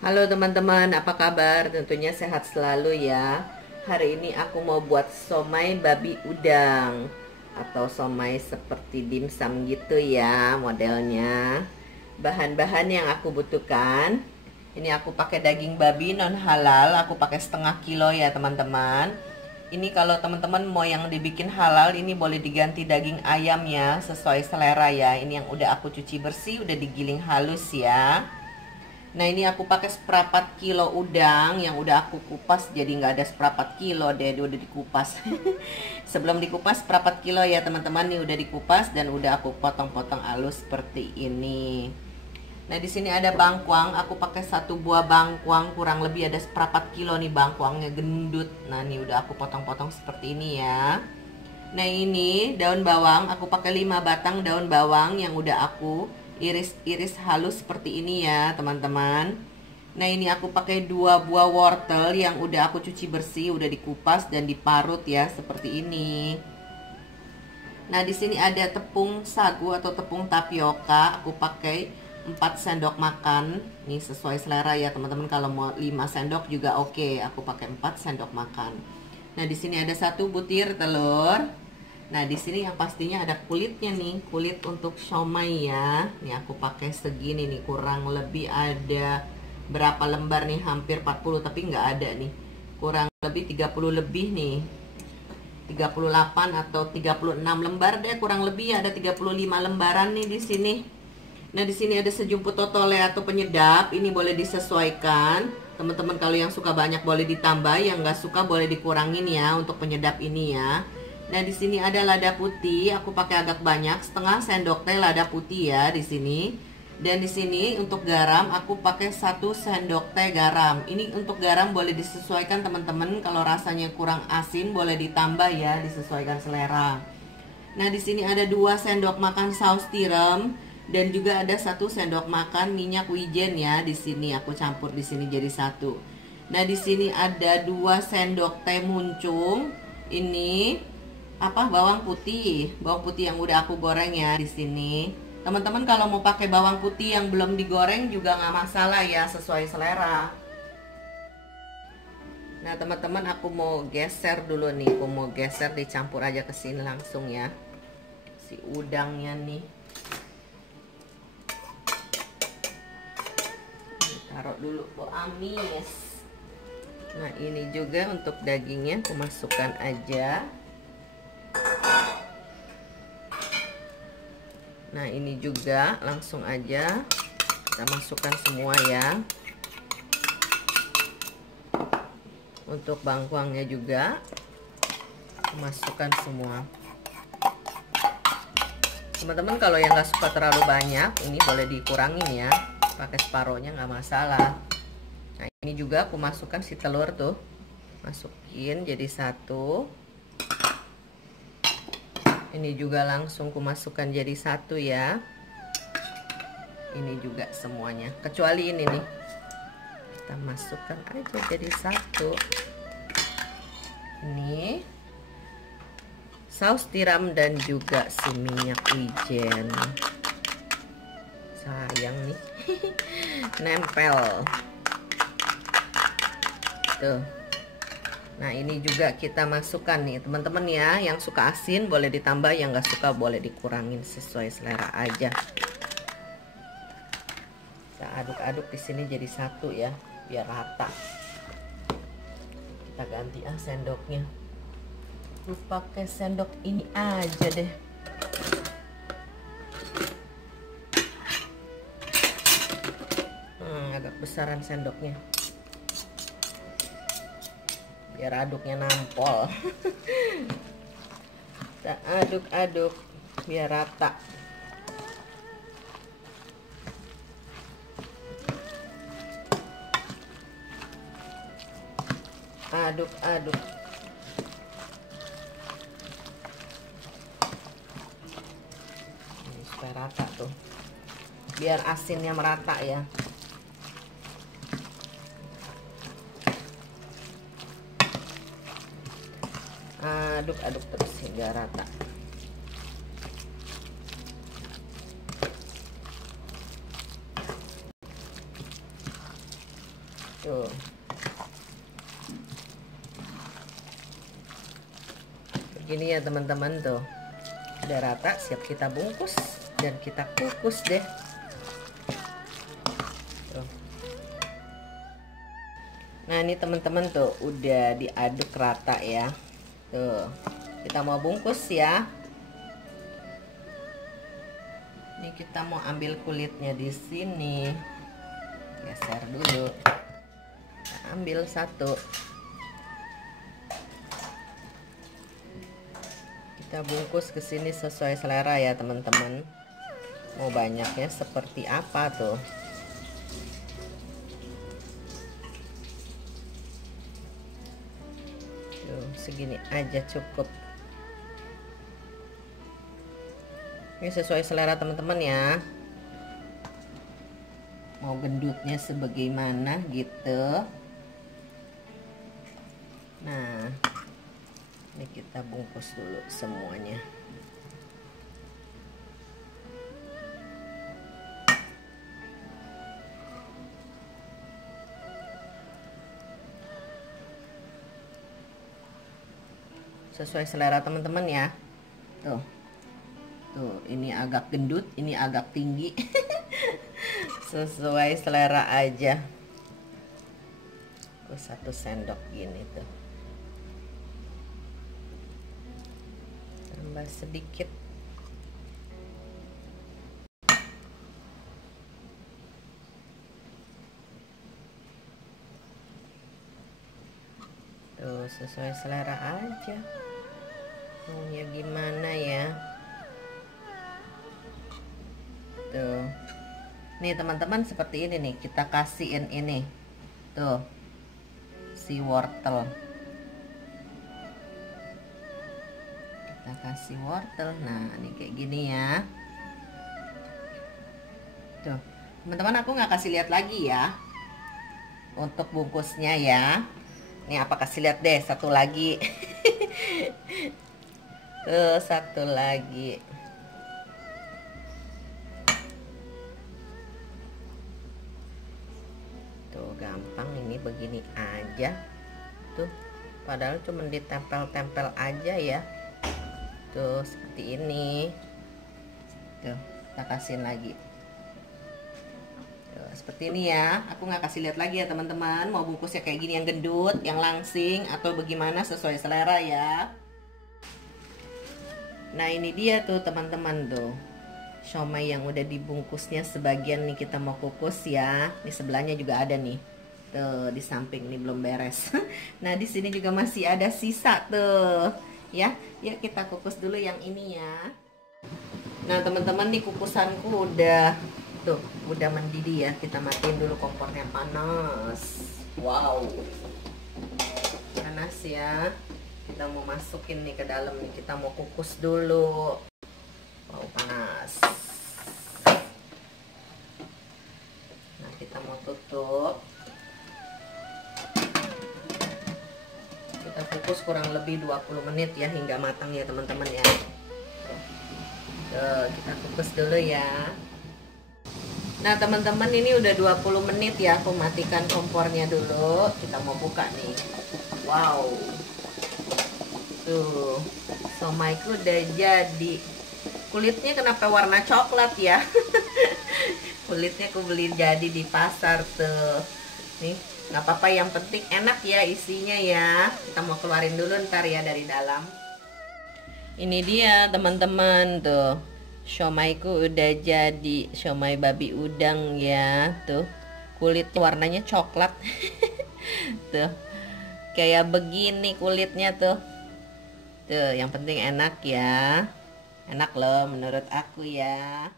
Halo teman-teman, apa kabar? Tentunya sehat selalu ya. Hari ini aku mau buat somai babi udang atau somai seperti dimsum gitu ya modelnya. Bahan-bahan yang aku butuhkan, ini aku pakai daging babi non halal, aku pakai setengah kilo ya teman-teman. Ini kalau teman-teman mau yang dibikin halal, ini boleh diganti daging ayam ya, sesuai selera ya. Ini yang udah aku cuci bersih, udah digiling halus ya. Nah ini aku pakai seperempat kilo udang yang udah aku kupas, jadi nggak ada seperempat kilo deh, udah dikupas. Sebelum dikupas seperempat kilo ya teman-teman, nih udah dikupas dan udah aku potong-potong halus seperti ini. Nah di sini ada bangkuang, aku pakai satu buah bangkuang, kurang lebih ada seperempat kilo nih bangkuangnya, gendut. Nah ini udah aku potong-potong seperti ini ya. Nah ini daun bawang, aku pakai 5 batang daun bawang yang udah aku iris-iris halus seperti ini ya teman-teman. Nah ini aku pakai 2 buah wortel yang udah aku cuci bersih, udah dikupas dan diparut ya seperti ini. Nah di sini ada tepung sagu atau tepung tapioka, aku pakai 4 sendok makan. Ini sesuai selera ya teman-teman, kalau mau 5 sendok juga oke, aku pakai 4 sendok makan. Nah di sini ada 1 butir telur. Nah, di sini yang pastinya ada kulitnya nih, kulit untuk siomay ya. Nih aku pakai segini nih, kurang lebih ada berapa lembar nih, hampir 40 tapi nggak ada nih. Kurang lebih 30 lebih nih. 38 atau 36 lembar deh, kurang lebih ada 35 lembaran nih di sini. Nah, di sini ada sejumput totole atau penyedap, ini boleh disesuaikan. Teman-teman kalau yang suka banyak boleh ditambah, yang nggak suka boleh dikurangin ya untuk penyedap ini ya. Nah di sini ada lada putih, aku pakai agak banyak, setengah sendok teh lada putih ya di sini. Dan di sini untuk garam aku pakai 1 sendok teh garam. Ini untuk garam boleh disesuaikan teman-teman, kalau rasanya kurang asin boleh ditambah ya, disesuaikan selera. Nah di sini ada 2 sendok makan saus tiram dan juga ada 1 sendok makan minyak wijen ya di sini, aku campur di sini jadi 1. Nah di sini ada 2 sendok teh muncung. Ini bawang putih yang udah aku goreng ya di sini. Teman-teman kalau mau pakai bawang putih yang belum digoreng juga nggak masalah ya, sesuai selera. Nah teman-teman aku mau geser dulu nih, aku mau geser, dicampur aja ke sini langsung ya si udangnya nih. Taruh dulu bu amis. Nah ini juga untuk dagingnya aku masukkan aja. Nah ini juga langsung aja kita masukkan semua ya. Untuk bangkuangnya juga masukkan semua. Teman-teman kalau yang nggak suka terlalu banyak, ini boleh dikurangin ya, pakai separohnya nggak masalah. Nah ini juga aku masukkan si telur tuh, masukin jadi 1. Ini juga langsung ku masukkan jadi 1 ya. Ini juga semuanya, kecuali ini nih, kita masukkan aja jadi 1. Ini saus tiram dan juga si minyak wijen. Sayang nih nempel tuh. Nah ini juga kita masukkan nih teman-teman ya, yang suka asin boleh ditambah, yang nggak suka boleh dikurangin, sesuai selera aja. Kita aduk-aduk di sini jadi 1 ya, biar rata. Kita ganti sendoknya, lu pakai sendok ini aja deh. Agak besaran sendoknya biar aduknya nampol. Kita aduk-aduk biar rata. Aduk-aduk. Ini supaya rata tuh, biar asinnya merata ya. Aduk-aduk terus hingga rata. Tuh. Begini ya teman-teman tuh. Udah rata, siap kita bungkus dan kita kukus deh. Tuh. Nah, ini teman-teman tuh udah diaduk rata ya. Tuh. Kita mau bungkus ya. Ini kita mau ambil kulitnya di sini. Geser dulu. Kita ambil satu. Kita bungkus ke sini sesuai selera ya teman-teman. Mau banyaknya seperti apa tuh? Tuh, segini aja cukup. Ini sesuai selera teman-teman ya. Mau gendutnya sebagaimana gitu. Nah, ini kita bungkus dulu semuanya. Sesuai selera teman-teman ya. Tuh. Tuh, ini agak gendut, ini agak tinggi. Sesuai selera aja. 1 sendok gini tuh. Tambah sedikit. Tuh, sesuai selera aja. Maunya gimana ya? Tuh. Nih teman-teman, seperti ini nih, kita kasihin ini. Tuh. Si wortel. Kita kasih wortel. Nah, ini kayak gini ya. Tuh. Teman-teman, aku nggak kasih lihat lagi ya. Untuk bungkusnya ya. Nih, apa kasih lihat deh, satu lagi. Tuh, satu lagi. Tuh, gampang, ini begini aja. Tuh, padahal cuma ditempel-tempel aja ya. Tuh, seperti ini. Tuh, kita kasihin lagi. Tuh, seperti ini ya. Aku nggak kasih lihat lagi ya teman-teman. Mau bungkusnya kayak gini yang gendut, yang langsing, atau bagaimana sesuai selera ya. Nah, ini dia tuh teman-teman tuh. Siomay yang udah dibungkusnya sebagian nih kita mau kukus ya. Di sebelahnya juga ada nih. Tuh, di samping nih belum beres. Nah, di sini juga masih ada sisa tuh. Ya, yuk kita kukus dulu yang ini ya. Nah, teman-teman, nih kukusanku udah tuh, udah mendidih ya. Kita matiin dulu kompornya, panas. Wow. Panas ya. Kita mau masukin nih ke dalam nih, kita mau kukus dulu. Wow, panas. Nah, kita mau tutup. Kita kukus kurang lebih 20 menit ya, hingga matang ya teman-teman ya. Tuh, kita kukus dulu ya. Nah teman-teman, ini udah 20 menit ya. Aku matikan kompornya dulu. Kita mau buka nih. Wow. Tuh, siomayku udah jadi. Kulitnya kenapa warna coklat ya? Kulitnya aku beli jadi di pasar tuh. Nih, nggak apa-apa, yang penting enak ya isinya ya. Kita mau keluarin dulu ntar ya dari dalam. Ini dia teman-teman tuh. Siomayku udah jadi, siomay babi udang ya. Tuh, kulit warnanya coklat. Tuh, kayak begini kulitnya tuh. Tuh, yang penting enak ya. Enak loh menurut aku ya.